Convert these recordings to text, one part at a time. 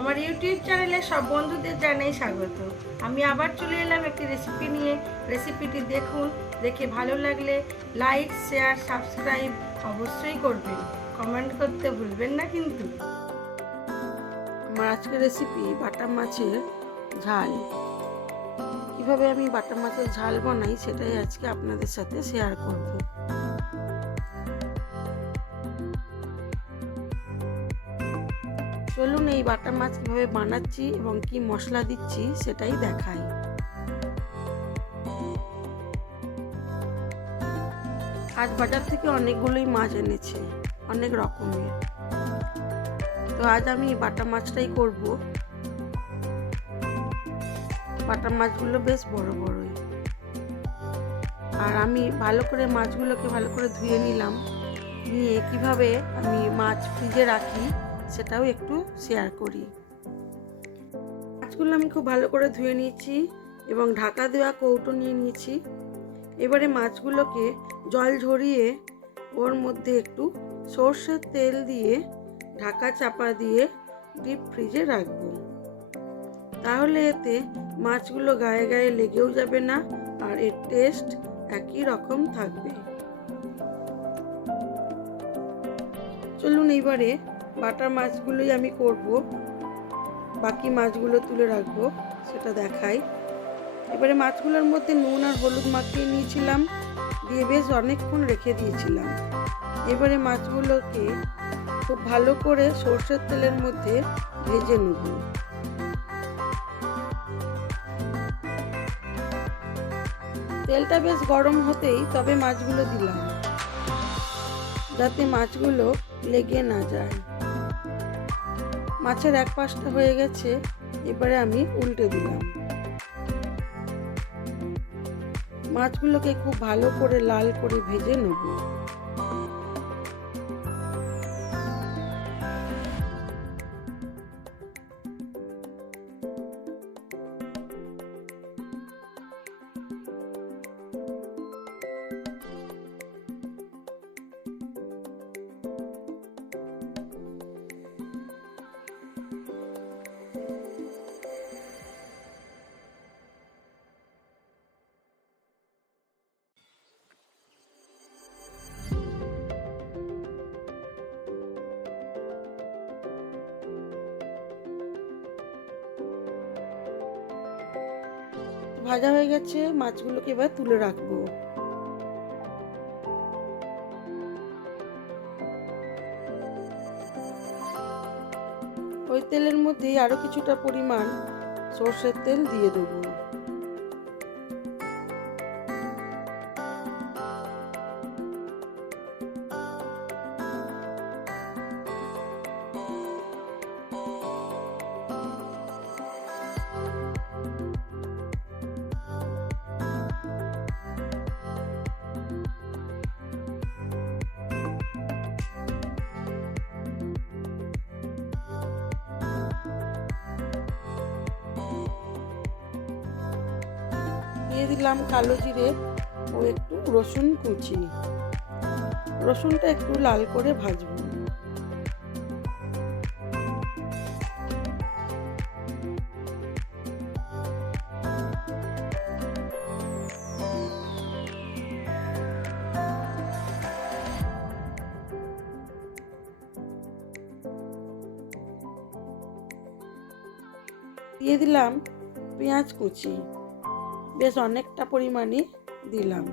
আমার ইউটিউব চ্যানেলে সব বন্ধুদের জানাই স্বাগত। আমি আবার চলে এলাম একটি রেসিপি নিয়ে। রেসিপিটি দেখুন, দেখে ভালো লাগলে লাইক শেয়ার সাবস্ক্রাইব অবশ্যই করবেন। কমেন্ট করতে ভুলবেন না কিন্তু। আমার আজকের রেসিপি বাটা মাছের ঝাল। কীভাবে আমি বাটা মাছের ঝাল বানাই সেটাই আজকে আপনাদের সাথে শেয়ার করব। বাটা মাছ কীভাবে বানাচ্ছি এবং কি মশলা দিচ্ছি সেটাই দেখাই। আজ বাজার থেকে অনেকগুলোই মাছ এনেছে, অনেক রকমের। তো আজ আমি বাটা মাছটাই করব। বাটা মাছগুলো বেশ বড় বড়ই। আর আমি ভালো করে মাছগুলোকে ভালো করে ধুয়ে নিলাম। নিয়ে কীভাবে আমি মাছ ফ্রিজে রাখি সেটাও একটু শেয়ার করি। মাছগুলো আমি খুব ভালো করে ধুয়ে নিয়েছি এবং ঢাকা দেওয়া কৌটো নিয়ে নিয়েছি। এবারে মাছগুলোকে জল ঝরিয়ে ওর মধ্যে একটু সর্ষের তেল দিয়ে ঢাকা চাপা দিয়ে ডিপ ফ্রিজে রাখব। তাহলে এতে মাছগুলো গায়ে গায়ে লেগেও যাবে না আর এর টেস্ট একই রকম থাকবে। চলুন এইবারে বাটার মাছগুলোই আমি করব। বাকি মাছগুলো তুলে রাখব, সেটা দেখাই। এবারে মাছগুলোর মধ্যে নুন আর হলুদ মাখিয়ে নিয়েছিলাম, দিয়ে বেশ অনেকক্ষণ রেখে দিয়েছিলাম। এবারে মাছগুলোকে খুব ভালো করে সর্ষের তেলের মধ্যে ভেজে নেব। তেলটা বেশ গরম হতেই তবে মাছগুলো দিলাম, যাতে মাছগুলো লেগে না যায়। মাছের এক পাশটা হয়ে গেছে, এবারে আমি উল্টে দিলাম। মাছগুলোকে খুব ভালো করে লাল করে ভেজে নেব। ভাজা হয়ে গেছে, মাছগুলোকে এবার তুলে রাখব। ওই তেলের মধ্যে আরও কিছুটা পরিমাণ সর্ষের তেল দিয়ে দেবো। দিয়ে দিলাম কালো জিরে ও একটু রসুন কুচি। রসুনটা একটু লাল করে ভাজবো। দিয়ে দিলাম পেঁয়াজ কুচি। বেশ অনেকটা পরিমাণে দিলাম।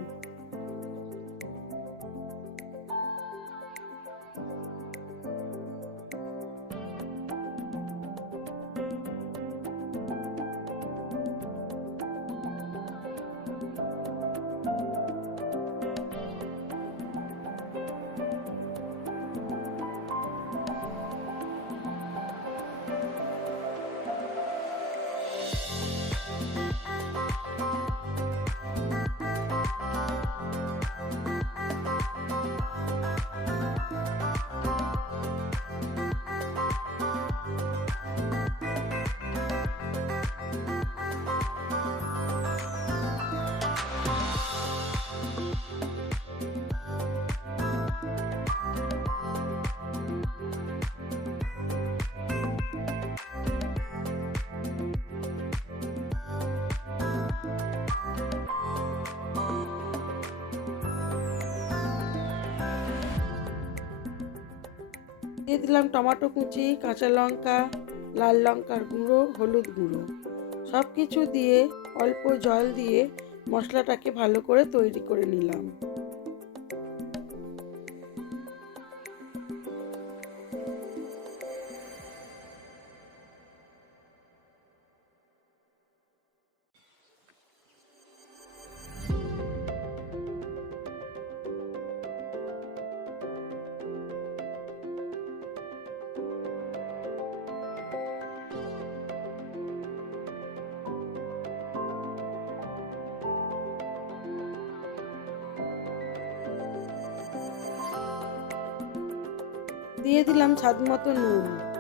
দিয়ে দিলাম টমাটো কুচি, কাঁচা লঙ্কা, লাল লঙ্কার গুঁড়ো, হলুদ গুঁড়ো। সব কিছু দিয়ে অল্প জল দিয়ে মশলাটাকে ভালো করে তৈরি করে নিলাম। দিয়ে দিলাম স্বাদ মতো নুন।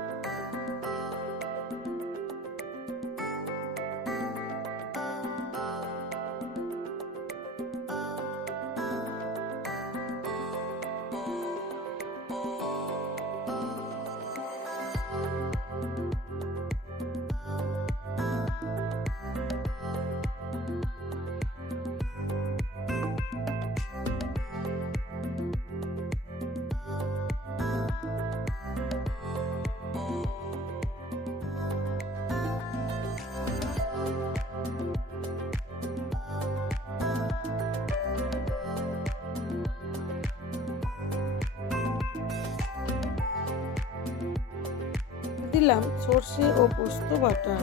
দিলাম সর্ষে ও পোস্ত বাটা।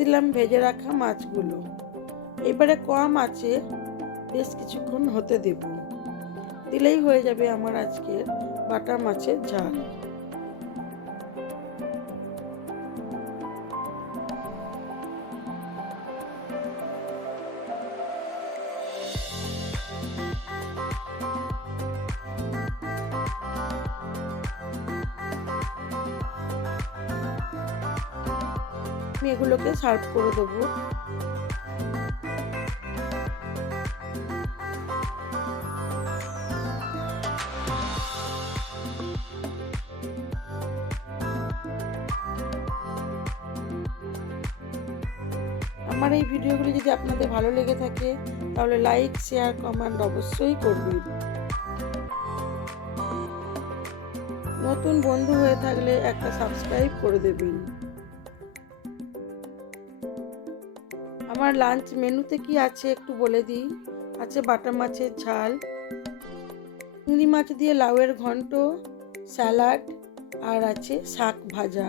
দিলাম ভেজে রাখা মাছগুলো। এবারে কম আছে বেশ কিছুক্ষণ হতে দেব। দিলেই হয়ে যাবে আমার আজকের বাটা মাছের ঝাল। আমি এগুলোকে সার্ভ করে দেবো। আমার এই ভিডিওগুলি যদি আপনাদের ভালো লেগে থাকে, তাহলে লাইক শেয়ার কমেন্ট অবশ্যই করবেন। নতুন বন্ধু হয়ে থাকলে একটা সাবস্ক্রাইব করে দেবেন। আমার লাঞ্চ মেনুতে কি আছে একটু বলে দিই? আছে বাটা মাছের ঝাল, চিংড়ি মাছ দিয়ে লাউয়ের ঘন্ট, স্যালাড, আর আছে শাক ভাজা।